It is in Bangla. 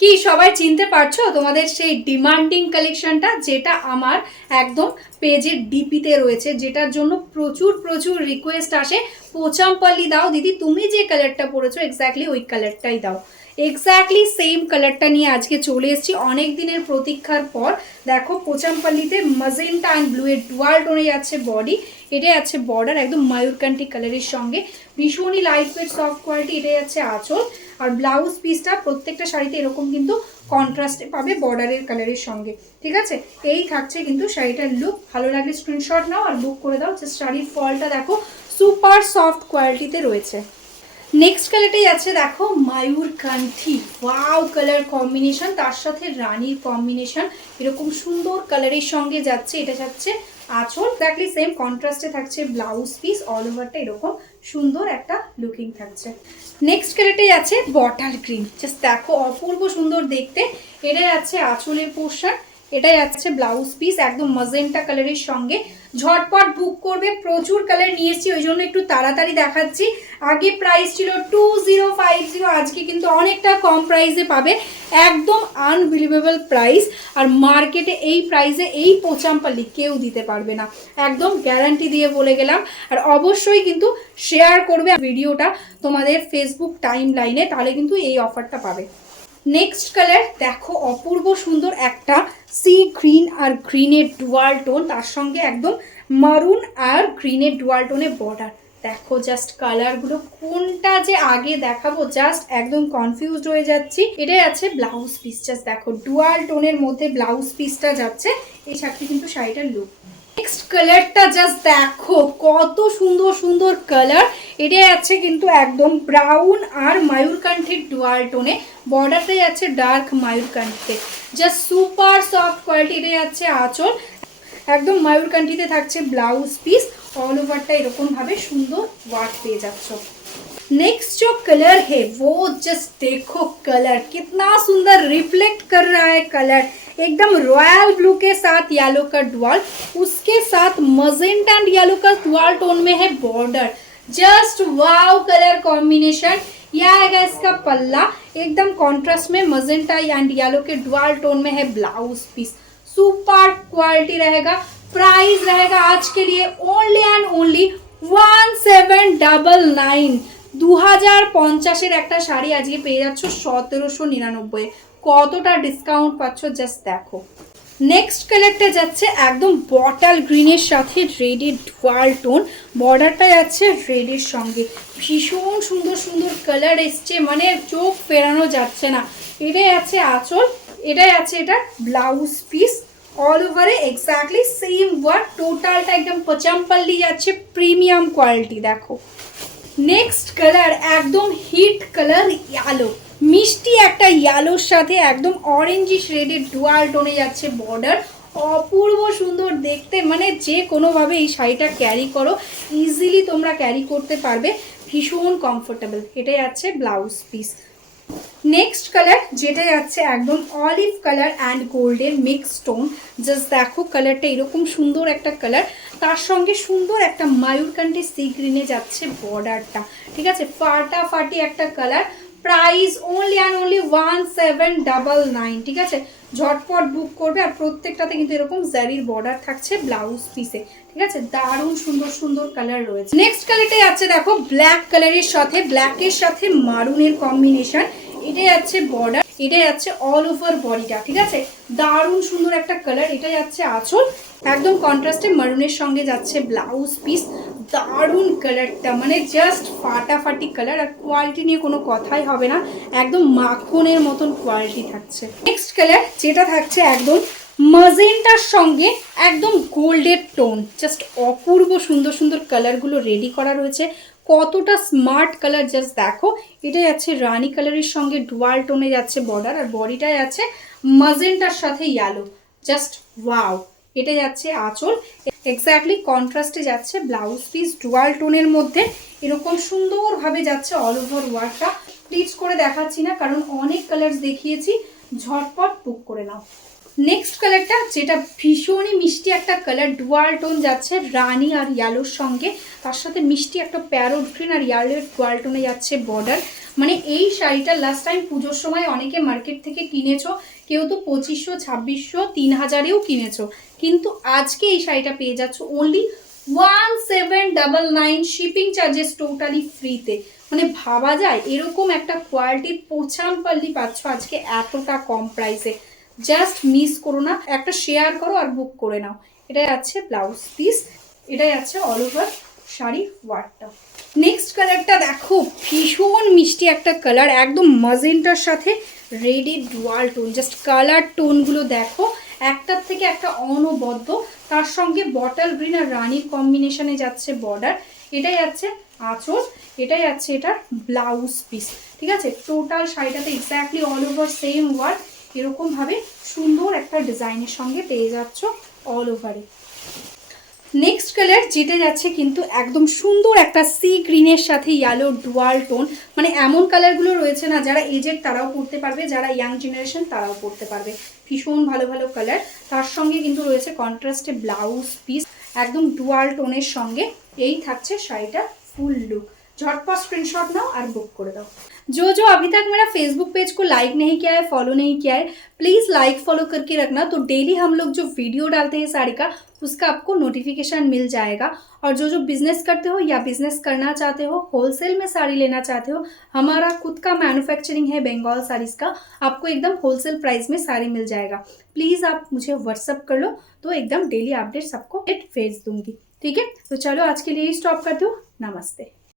কি সবাই চিনতে পারছ? তোমাদের সেই ডিমান্ডিং কালেকশনটা যেটা আমার একদম পেজের ডিপিতে রয়েছে, যেটার জন্য প্রচুর প্রচুর রিকোয়েস্ট আসে। পোচামপাল্লি দাও। দিদি, তুমি যে কালারটা পরেছো এক্স্যাক্টলি ওই কালারটাই দাও। এক্স্যাক্টলি সেম কালারটা নিয়ে আজকে চলে এসেছি। অনেক দিনের প্রতীক্ষার পর, দেখো পোচামপাল্লিতে মজেন্টা অ্যান্ড ব্লু এর ডুয়াল টোনে যাচ্ছে বডি এটাই আছে বর্ডার একদম মায়ুরকান্টি কালারের সঙ্গে। ভীষণই লাইট ওয়েট সফট কোয়ালিটি এটাই আছে আঁচল। আর ব্লাউজ পিসটা প্রত্যেকটা শাড়িতে এরকম কিন্তু কন্ট্রাস্টে পাবে বর্ডারের কালারের সঙ্গে, ঠিক আছে? এই থাকছে কিন্তু শাড়িটার লুক ভালো লাগলে স্ক্রিনশট নাও আর বুক করে দাও, যে শাড়ির ফলটা দেখো সুপার সফট কোয়ালিটিতে রয়েছে। নেক্সট কালারটাই আছে দেখো মায়ুর কান্থি ওয়াও কালার কম্বিনেশন তার সাথে রানীর কম্বিনেশন এরকম সুন্দর কালারের সঙ্গে যাচ্ছে, এটা যাচ্ছে আঁচল দেখলি সেম কন্ট্রাস্টে থাকছে ব্লাউজ পিস অল ওভারটা এরকম সুন্দর একটা লুকিং থাকছে। নেক্সট কালারটাই আছে বটাল গ্রিন জাস্ট দেখো অপূর্ব সুন্দর দেখতে। এটাই আছে আঁচলের পোর্শন এটাই আছে ব্লাউজ পিস একদম মজেন্টা কালারের সঙ্গে। ঝটপট বুক করবে, প্রচুর কালার নিয়ে এসেছি, ওই জন্য একটু তাড়াতাড়ি দেখাচ্ছি। আগে প্রাইস ছিল টু জিরো ফাইভ জিরো আজকে কিন্তু অনেকটা কম প্রাইসে পাবে। একদম আনবিলিভেবল প্রাইস আর মার্কেটে এই প্রাইসে এই পোচামপাল্লি কেউ দিতে পারবে না। একদম গ্যারান্টি দিয়ে বলে গেলাম। আর অবশ্যই কিন্তু শেয়ার করবে ভিডিওটা তোমাদের ফেসবুক টাইম লাইনে তাহলে কিন্তু এই অফারটা পাবে। নেক্সট কালার দেখো, অপূর্ব সুন্দর একটা সি গ্রিন আর গ্রিনের ডুয়াল টোন তার সঙ্গে একদম মারুন আর গ্রিনের ডুয়াল টোনে বর্ডার দেখো জাস্ট কালারগুলো কোনটা যে আগে দেখাবো জাস্ট একদম কনফিউজড হয়ে যাচ্ছি। এটাই আছে ব্লাউজ পিস জাস্ট দেখো ডুয়াল টোনের মধ্যে ব্লাউজ পিসটা যাচ্ছে, এই শাড়িটি কিন্তু শাড়িটার লুক নেক্সট কালারটা জাস্ট দেখো, কত সুন্দর সুন্দর কালার এটা আছে কিন্তু একদম ব্রাউন আর ময়ূরকান্ঠির ডুয়াল টোনে বর্ডারটাই আছে ডার্ক ময়ূরকান্ঠিতে জাস্ট সুপার সফট কোয়ালিটি এটা আছে আঁচল। একদম ময়ূরকান্ঠিতে থাকছে ব্লাউজ পিস অল ওভারটা এরকমভাবে সুন্দর ওয়ার্ক পেয়ে যাচ্ছ। নেক্সট जो কালার হে वो জাস্ট দেখো কালার कितना সুন্দর রিফ্লেক্ট কর रहा है कलर एकदम रॉयल ब्लू के साथ येलो का डुअल उसके साथ मजेंटा एंड येलो का डुअल टोन में है border just wow colour combination यह आएगा इसका पल्ला एकदम कॉन्ट्रास्ट में मजेंटा एंड येलो के डुअल टोन में है ब्लाउज पीस सुपर क्वालिटी रहेगा प्राइस रहेगा आज के लिए only and only one seven double nine দু হাজার পঞ্চাশের একটা শাড়ি আজকে পেয়ে যাচ্ছ সতেরোশো নিরানব্বই কতটা ডিসকাউন্ট পাচ্ছ? জাস্ট দেখো। নেক্সট কালারটা যাচ্ছে একদম বটাল গ্রিনের সাথে রেডের ডুয়াল টোন বর্ডারটা যাচ্ছে রেডের সঙ্গে। ভীষণ সুন্দর সুন্দর কালার এসছে মানে চোখ ফেরানো যাচ্ছে না। এটাই আছে আঁচল, এটাই আছে এটা ব্লাউজ পিস অল ওভারে এক্স্যাক্টলি সেম ওয়ার্ক টোটালটা একদম পচামপাল্লি যাচ্ছে প্রিমিয়াম কোয়ালিটি দেখো। নেক্সট কালার একদম হিট কালার ইয়ালো মিষ্টি একটা ইয়ালোর সাথে একদম অরেঞ্জিশ রেডের ডুয়াল টোনে যাচ্ছে বর্ডার অপূর্ব সুন্দর দেখতে মানে যে কোনোভাবে এই শাড়িটা ক্যারি করো ইজিলি তোমরা ক্যারি করতে পারবে। ভীষণ কমফোর্টেবল এটাই আছে ব্লাউজ পিস নেক্সট কালার যেটা যাচ্ছে একদম অলিভ কালার অ্যান্ড গোল্ডের মিক্স টোন জাস্ট দেখো কালারটা এরকম সুন্দর একটা কালার তার সঙ্গে সুন্দর একটা মায়ূরকান্ডি সি গ্রিনে যাচ্ছে বর্ডারটা ঠিক আছে? ফাটাফাটি একটা colour price only and only one seven double nine ঠিক আছে? ঝটপট বুক করবে আর প্রত্যেকটাতে কিন্তু এরকম জারির বর্ডার থাকছে ব্লাউজ পিসে ঠিক আছে? দারুণ, সুন্দর সুন্দর কালার রয়েছে। নেক্সট কালারটাই আছে, দেখো ব্ল্যাক কালারের সাথে ব্ল্যাকের সাথে মারুনের কম্বিনেশন এটাই যাচ্ছে বর্ডার এটা যাচ্ছে অল ওভার বডিটা ঠিক আছে? দারুণ, সুন্দর একটা কালার এটা যাচ্ছে আঁচল। একদম কন্ট্রাস্টে মারুনের সঙ্গে যাচ্ছে ব্লাউজ পিস দারুণ কালারটা মানে জাস্ট ফাটাফাটি কালার আর কোয়ালিটি নিয়ে কোনো কথাই হবে না, একদম মাখনের মতন কোয়ালিটি থাকছে। নেক্সট কালার যেটা থাকছে একদম মাজেন্টার সঙ্গে একদম গোল্ডের টোন জাস্ট অপূর্ব সুন্দর সুন্দর কালারগুলো রেডি করা রয়েছে। কতটা স্মার্ট কালার জাস্ট দেখো এটা যাচ্ছে রানি কালারের সঙ্গে ডুয়াল টোনে যাচ্ছে বর্ডার আর বডিটায় আছে মাজেন্টার সাথে ইয়ালো জাস্ট ওয়াও এটা যাচ্ছে আঁচল। এক্স্যাক্টলি কন্ট্রাস্টে যাচ্ছে ব্লাউজ পিস ডুয়াল টোনের মধ্যে। এরকম সুন্দরভাবে যাচ্ছে অল ওভার ওয়ার্কটা প্লিজ করে দেখাচ্ছি না, কারণ অনেক কালার্স দেখিয়েছি। ঝটপট বুক করে নাও। নেক্সট কালারটা যেটা ভীষণই মিষ্টি একটা কালার ডুয়াল টোন যাচ্ছে রানি আর ইয়ালোর সঙ্গে। তার সাথে মিষ্টি একটা প্যারোট গ্রিন আর ইয়ালোর ডুয়াল টোনে যাচ্ছে বর্ডার মানে এই শাড়িটা লাস্ট টাইম পুজোর সময় অনেকে মার্কেট থেকে কিনেছো, কেউ তো পঁচিশশো, ছাব্বিশশো, তিন হাজারেও কিনেছো। কিন্তু আজকে এই শাড়িটা পেয়ে যাচ্ছ only one seven double nine shipping charges totally ফ্রিতে মানে ভাবা যায়, এরকম একটা কোয়ালিটির পোছাম পাল্লি পাচ্ছ আজকে এতটা কম প্রাইসে জাস্ট মিস করো না, একটা শেয়ার করো আর বুক করে নাও। এটাই আছে ব্লাউজ পিস এটাই আছে অল ওভার শাড়ি ওয়ার্কটা নেক্সট কালারটা দেখো। মিষ্টি একটা কালার, একদম মজেন্টার সাথে ready dual tone just colour টোনগুলো দেখো। একটার থেকে একটা অনবদ্য, তার সঙ্গে বটল গ্রিন আর রানির কম্বিনেশনে যাচ্ছে বর্ডার এটাই যাচ্ছে আঁচল, এটাই যাচ্ছে এটার ব্লাউজ পিস ঠিক আছে? Total শাড়িটাতে exactly all over same work এরকমভাবে সুন্দর একটা ডিজাইনের সঙ্গে পেয়ে যাচ্ছ অল ওভারে নেক্সট কালার যেটা যাচ্ছে কিন্তু একদম সুন্দর একটা সি গ্রিনের সাথে ইয়ালো ডুয়াল টোন মানে এমন কালারগুলো রয়েছে না, যারা এজেড তারাও পড়তে পারবে, যারা ইয়াং জেনারেশন তারাও পড়তে পারবে। ভীষণ ভালো ভালো কালার তার সঙ্গে কিন্তু রয়েছে কন্ট্রাস্টে ব্লাউজ পিস একদম ডুয়াল টোনের সঙ্গে এই থাকছে শাড়িটা ফুল লুক ঝটপট স্ক্রিনশট নাও আর বুক করে দাও। जो जो अभी तक मेरा फेसबुक पेज को लाइक नहीं किया है फॉलो नहीं किया है प्लीज़ लाइक फॉलो करके रखना। तो डेली हम लोग जो वीडियो डालते हैं साड़ी का, उसका आपको नोटिफिकेशन मिल जाएगा। और जो जो बिज़नेस करते हो या बिज़नेस करना चाहते हो होलसेल में साड़ी लेना चाहते हो, हमारा खुद का मैन्युफैक्चरिंग है बंगाल साड़ीज़ का, आपको एकदम होलसेल प्राइस में साड़ी मिल जाएगा। प्लीज़ आप मुझे व्हाट्सअप कर लो तो एकदम डेली अपडेट सबको भेज दूँगी। ठीक है? तो चलो आज के लिए ही स्टॉप करती हूँ। नमस्ते।